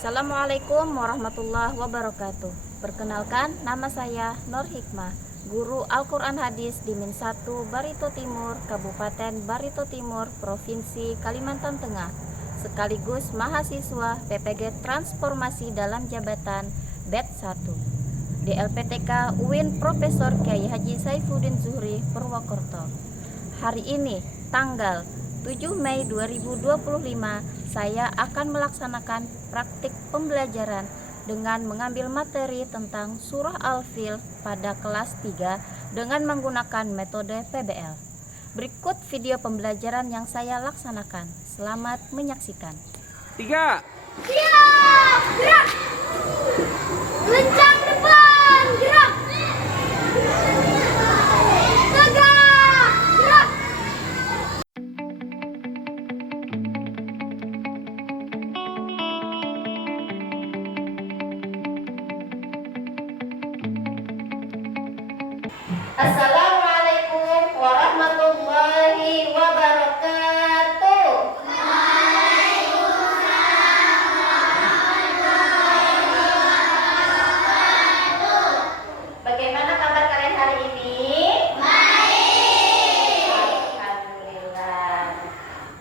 Assalamualaikum warahmatullahi wabarakatuh. Perkenalkan, nama saya Nur Hikmah, guru Al-Quran Hadis di Min 1 Barito Timur, Kabupaten Barito Timur, Provinsi Kalimantan Tengah, sekaligus mahasiswa PPG Transformasi dalam Jabatan BET 1 DLPTK UIN Profesor Kyai Haji Saifuddin Zuhri Purwokerto. Hari ini tanggal 7 Mei 2025 saya akan melaksanakan praktik pembelajaran dengan mengambil materi tentang surah Al-Fil pada kelas 3 dengan menggunakan metode PBL. Berikut video pembelajaran yang saya laksanakan. Selamat menyaksikan. 3. Siap, gerak. Lencang depan, gerak. Tegak, gerak. Assalamualaikum warahmatullahi wabarakatuh. Bagaimana kabar kalian hari ini? Baik. Alhamdulillah.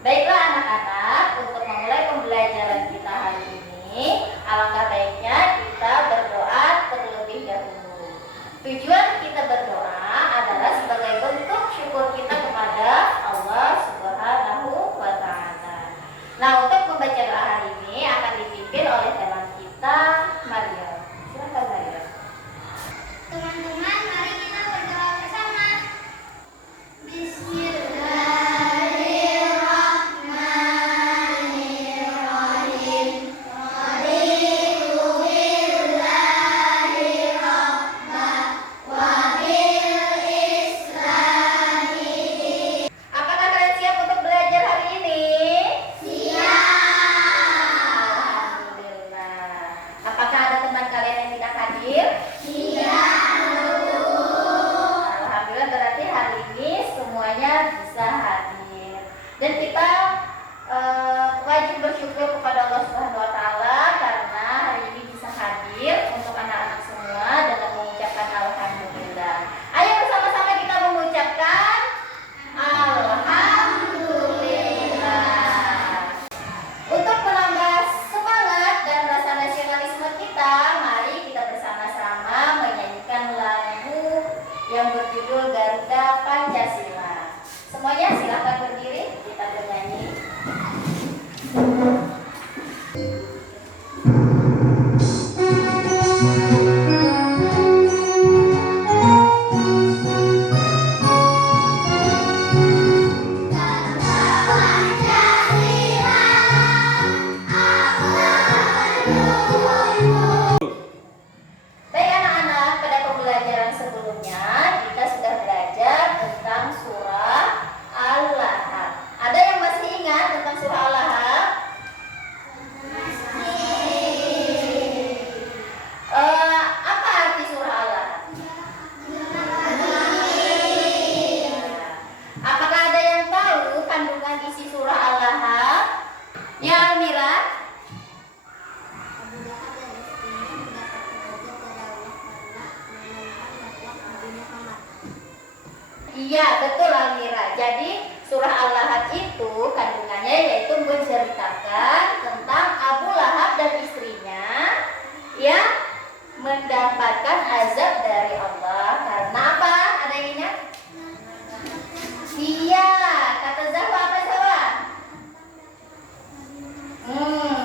Baiklah anak-anak, untuk memulai pembelajaran kita hari ini, alangkah baiknya kita berdoa terlebih dahulu. Tujuan kita berdoa adalah sebagai bentuk syukur kita kepada Allah Subhanahu wa Ta'ala. Nah, untuk membaca doa hari ini akan dipimpin oleh teman kita, Maria. Silakan Maria. Teman-teman, mari kita berdoa bersama. Bismillahirrahmanirrahim. Apakah kalian siap untuk belajar hari ini? Alhamdulillah. Apakah ada teman kalian yang tidak hadir? Alhamdulillah, berarti hari ini semuanya bisa hadir. Dan kita wajib bersyukur kepada Allah Subhanahu wa Ta'ala karena hari ini bisa hadir untuk anak-anak semua dengan mengucapkan alhamdulillah. Ayo bersama-sama kita mengucapkan alhamdulillah. Untuk menambah semangat dan rasa nasionalisme kita, mari kita bersama-sama menyanyikan lagu yang berjudul Garuda Pancasila. Semuanya silakan berdiri, kita bernyanyi. Baik anak-anak, pada pembelajaran sebelumnya kita sudah belajar tentang surah Al-Lahab. Ada yang masih ingat tentang surah Al-Lahab? Apa arti surah Al-Lahab? Apakah ada yang tahu kandungan isi surah Al-Lahab? Ya, Almira? Iya, betul Almira. Jadi surah Al-Lahab itu kandungannya yaitu menceritakan tentang Abu Lahab dan istrinya yang mendapatkan azab dari Allah. Karena apa? Ada yang ingat? Iya, kata Zahwa apa Zahwa?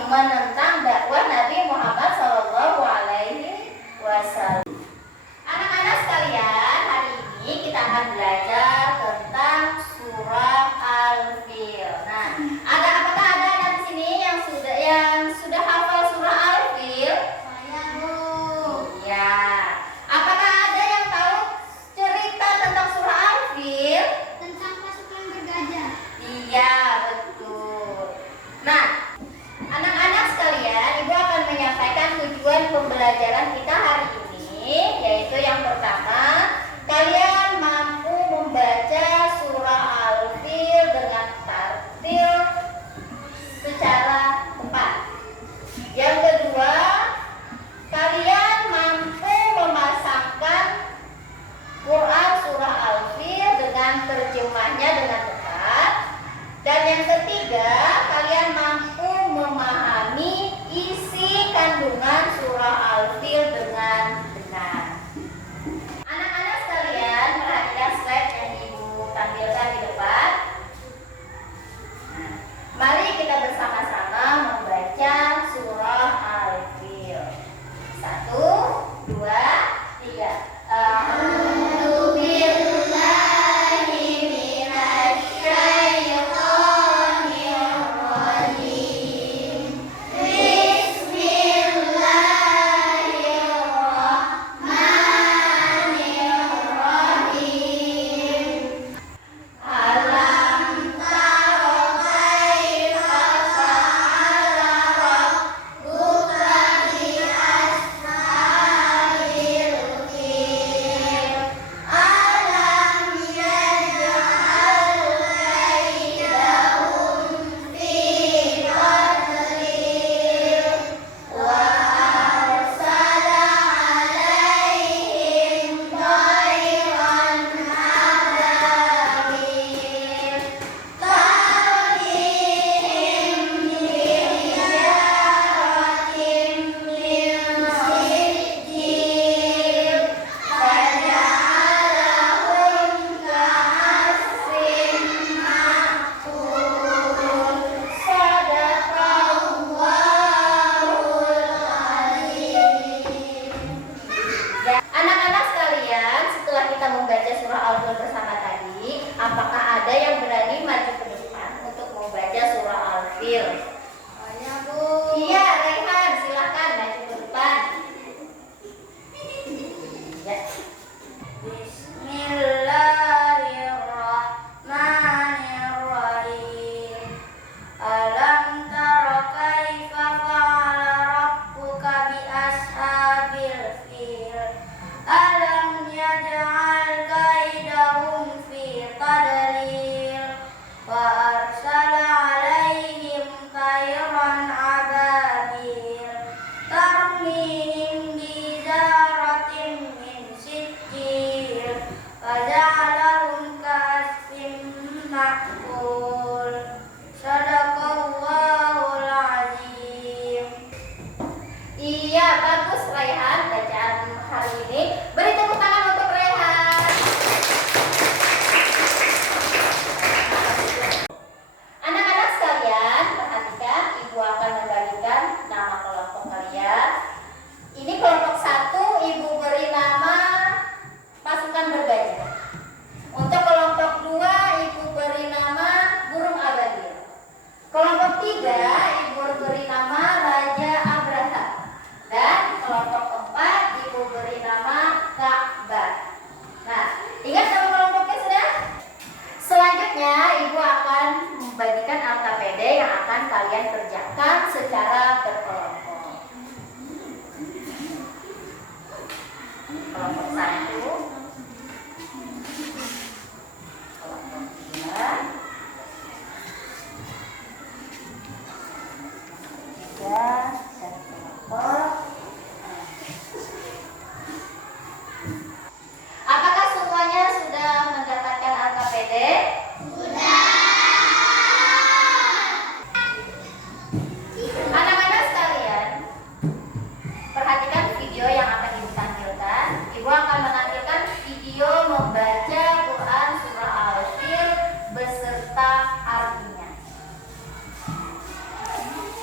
Menentang dakwah Nabi Muhammad SAW. Anak-anak sekalian, hari ini kita akan belajar tentang surah Al-Fil. Nah, apakah ada anak di sini yang sudah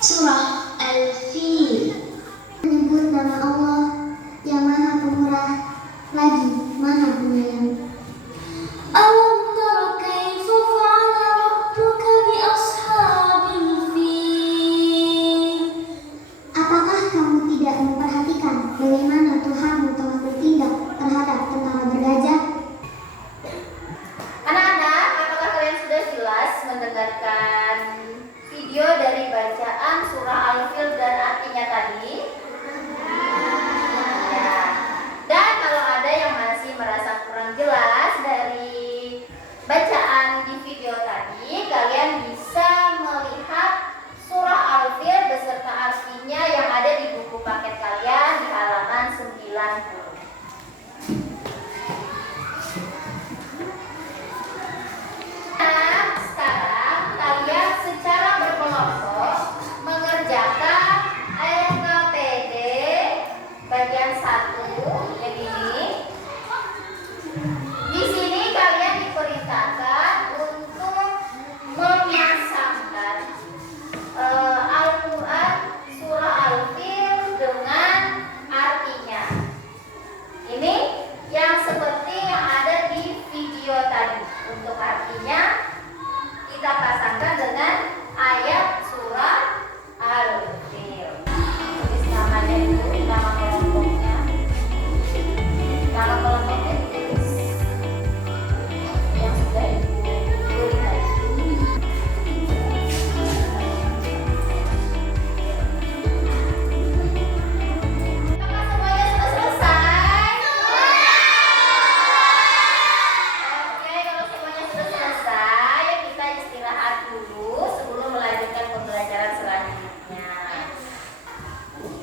Surah Al-Fil menyebut nama Allah yang Maha Pemurah lagi Maha Penyayang. Alam tara kaifa fa'ala rabbuka bi ashabil fil. Apakah kamu tidak memperhatikan bagaimana Tuhanmu telah bertindak terhadap tentara bergajah? Anak-anak, apakah kalian sudah jelas mendengarkan video dari bacaan surah Al-Fil dan artinya tadi? Ya. Dan kalau ada yang masih merasa kurang jelas dari bacaan di video tadi, kalian bisa melihat surah Al-Fil beserta artinya yang ada di buku paket kalian di halaman 90. Nah, sekarang kalian secara berkelompok mengerjakan LKPD bagian 1 yang ini. Di sini kalian diperintahkan untuk memasangkan Al-Quran surah Al-Fil dengan artinya. Ini yang seperti yang ada di video tadi. Untuk artinya kita pasangkan dengan ayat surah Al-Fil. Tulis namanya dulu, nama kelompoknya. Nama kelompoknya ditulis yang sudah Ibu beri tadi. Apakah semuanya sudah selesai? Oke, kalau semuanya sudah selesai, kita istirahat dulu sebelum melanjutkan pembelajaran selanjutnya.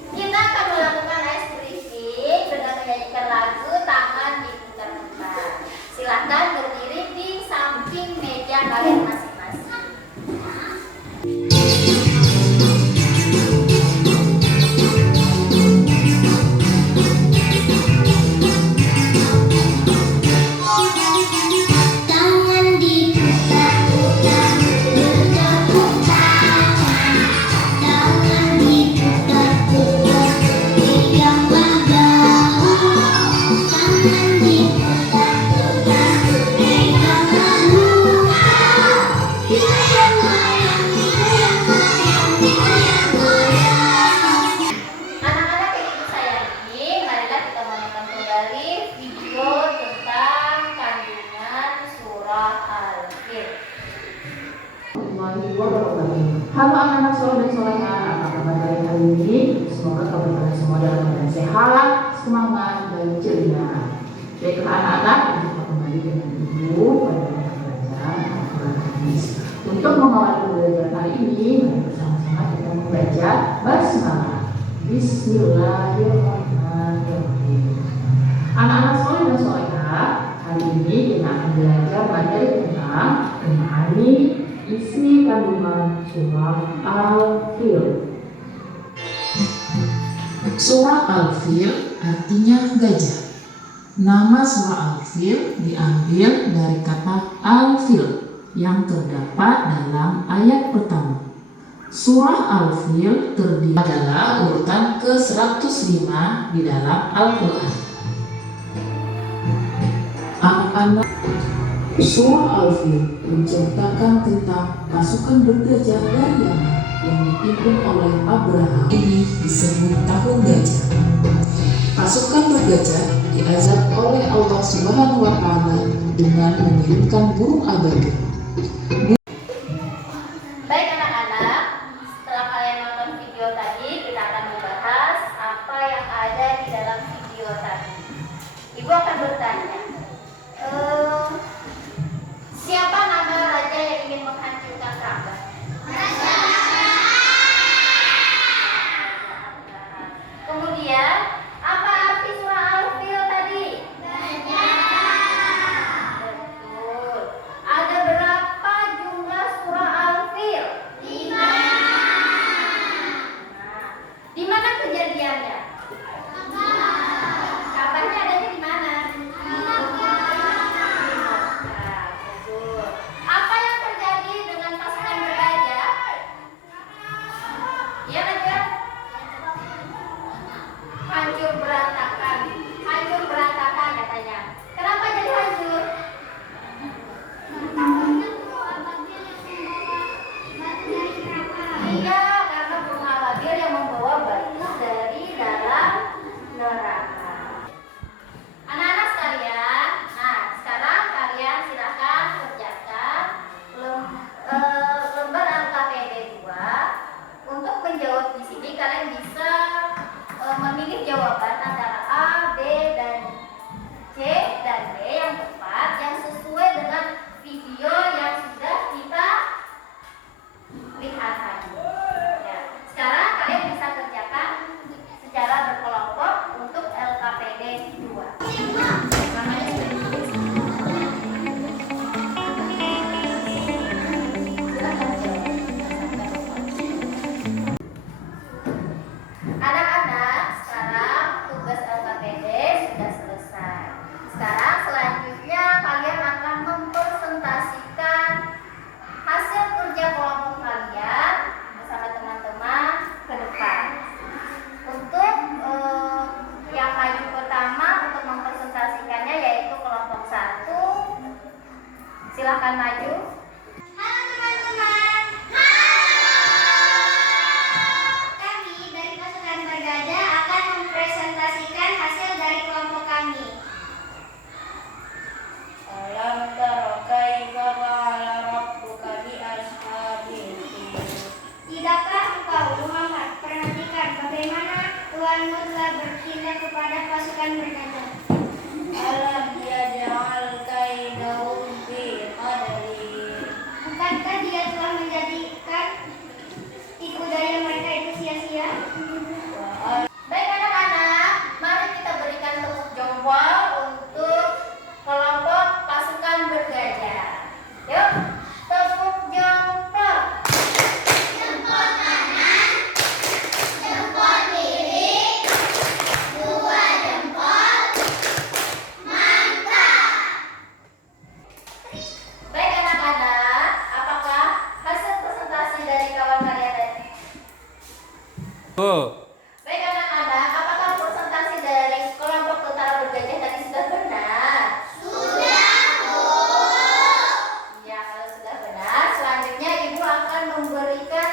Kita akan melakukan ice breathing dengan menyanyikan lagu Tangan Diputar-putar. Silahkan berdiri di samping meja kalian masing-masing. Tangan diputar-putar, bertepuk tangan. Tangan diputar-putar, peganglah bahu. Tangan diputar-putar, peganglah luka. Goyang-goyang, goyang-goyang, goyang-goyang. Anak-anak yang ibu sayangi, marilah kita menonton kembali video tentang kandungan surah Al-Fil. Warahmatullahi wabarakatuh. Halo anak-anak soleh dan soleha, apa kabar kalian hari ini? Semoga kabar semua dalam keadaan sehat, semangat, dan ceria. Baiklah anak-anak, kita kembali dengan ibu pada pembelajaran Al-Quran Hadis. Untuk mengawali pembelajaran kali ini, mari bersama-sama kita membaca basmalah. Bismillahirrahmanirrahim. Anak-anak soleh dan soleha, hari ini kita akan belajar materi tentang memahami isi kandungan surah Al-Fil. Surah Al-Fil artinya gajah. Nama surah Al-Fil diambil dari kata Al-Fil yang terdapat dalam ayat pertama. Surah Al-Fil terdiri adalah urutan ke-105 di dalam Al-Quran. Anak-anak, Surah Al-Fil menceritakan tentang pasukan bergajah dari Yaman yang dipimpin oleh Abraham. Ini disebut tahun gajah. Pasukan bergajah diazab oleh Allah Subhanahu wa Ta'ala dengan mengirimkan burung abadi. Baik anak-anak, setelah kalian nonton video tadi, kita akan membahas apa yang ada di dalam video tadi. Ibu akan bertanya, siapa nama raja yang ingin menghancurkan Ka'bah? Kemudian, apa arti surah Al-Fil tadi? Betul. Ada berapa Iya Najwa? Hancur berantakan. Hancur berantakan katanya. Kenapa jadi hancur? Iya, karena burung ababil yang membawa batu dari dalam neraka. Anak-anak sekalian, nah sekarang kalian silahkan kerjakan lembar LKPD 2. Untuk menjawab di sini kalian bisa memilih jawaban antara A, B, dan C dan D yang tepat yang sesuai dengan video yang sudah kita lihat tadi. Ya, sekarang kalian bisa kerjakan secara berkelompok untuk LKPD 2. Anak-anak, sekarang tugas LKPD sudah selesai. Sekarang selanjutnya kalian akan mempresentasikan hasil kerja kelompok kalian bersama teman-teman ke depan. Untuk yang maju pertama untuk mempresentasikannya yaitu kelompok 1. Silahkan maju. Halo teman-teman. Kami dari pasukan bergajah akan mempresentasikan hasil dari kelompok kami. Alam tara kaifa fa'ala rabbuka bi ashabil fil. Tidakkah engkau Muhammad perhatikan bagaimana Tuhanmu telah bertindak kepada pasukan bergajah? Alam yaj'al kaidahum fi qadri. Bukankah dia telah menjadikan tipu daya mereka itu sia-sia? Baik anak-anak, mari kita berikan tepuk jempol untuk kelompok pasukan bergajah. Yuk, tepuk jempol. Jempol kanan, jempol kiri, 2 jempol, mantap. Baik anak-anak, apakah hasil presentasi dari kawan kalian tadi? Baik anak-anak, apakah presentasi dari kelompok tentara bergajah tadi sudah benar? Ya, kalau sudah benar, selanjutnya Ibu akan memberikan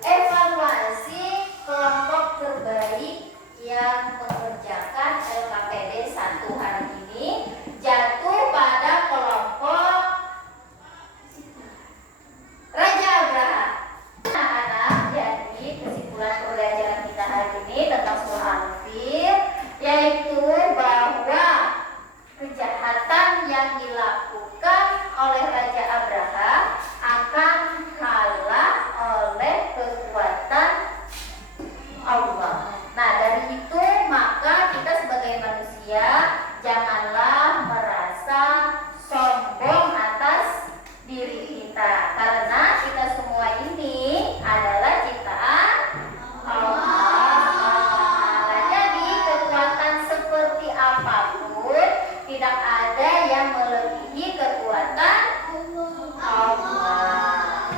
evaluasi kelompok terbaik yang mengerjakan LKPD 1 hari ini jatuh pada kelompok Raja Abraha. Anak-anak, jadi kesimpulan pembelajaran kita hari ini tentang surah Al-Fil yaitu bahwa kejahatan yang dilakukan oleh Raja Abraha akan kalah oleh kekuatan Allah. Nah, dari itu maka kita sebagai manusia janganlah merasa sombong atas diri kita, karena kita semua ini adalah ciptaan Allah. Jadi kekuatan seperti apapun tidak ada yang melebihi kekuatan Allah.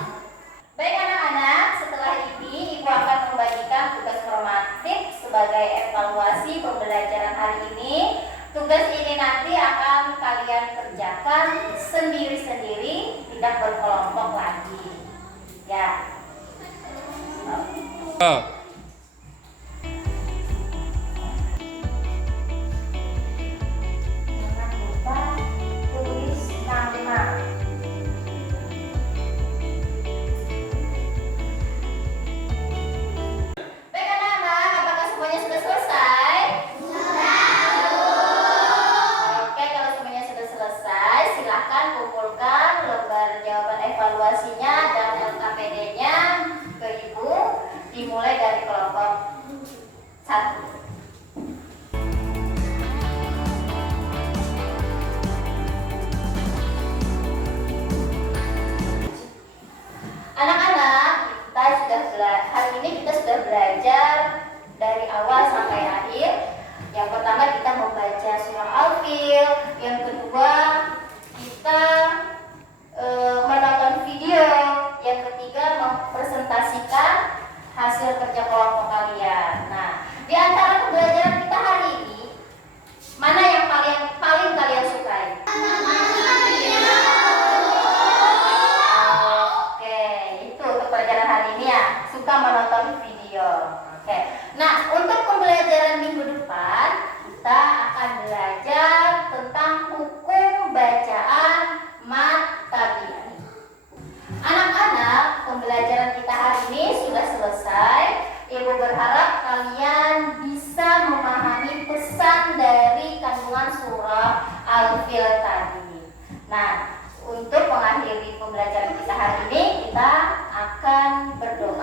Baik anak-anak, setelah ini Ibu akan membagikan tugas formatif sebagai evaluasi pembelajaran hari ini. Tugas ini nanti akan kalian kerjakan sendiri-sendiri, tidak berkelompok lagi. Ya. Jangan lupa tulis nama. Baik anak-anak, apakah semuanya sudah selesai? Oke, kalau semuanya sudah selesai, silahkan kumpulkan lembar jawaban evaluasinya dan LKPD-nya ke Ibu, dimulai dari kelompok 1. Anak-anak, hari ini kita sudah belajar dari awal sampai akhir. Yang pertama kita membaca surah Al-Fil, yang kedua kita menonton video, yang ketiga mempresentasikan hasil kerja kelompok kalian. Nah, di antara pembelajaran kita hari ini, mana yang paling kalian sukai? Oke, itu untuk pelajaran hari ini ya, suka menonton video. Oke. Nah, untuk pembelajaran minggu depan kita akan belajar tentang hukum bacaan mat tabi'in. Anak-anak, pembelajaran kita hari ini sudah selesai. Ibu berharap kalian bisa memahami pesan dari kandungan surah Al-Fil tadi. Nah, untuk mengakhiri pembelajaran kita hari ini, kita akan berdoa.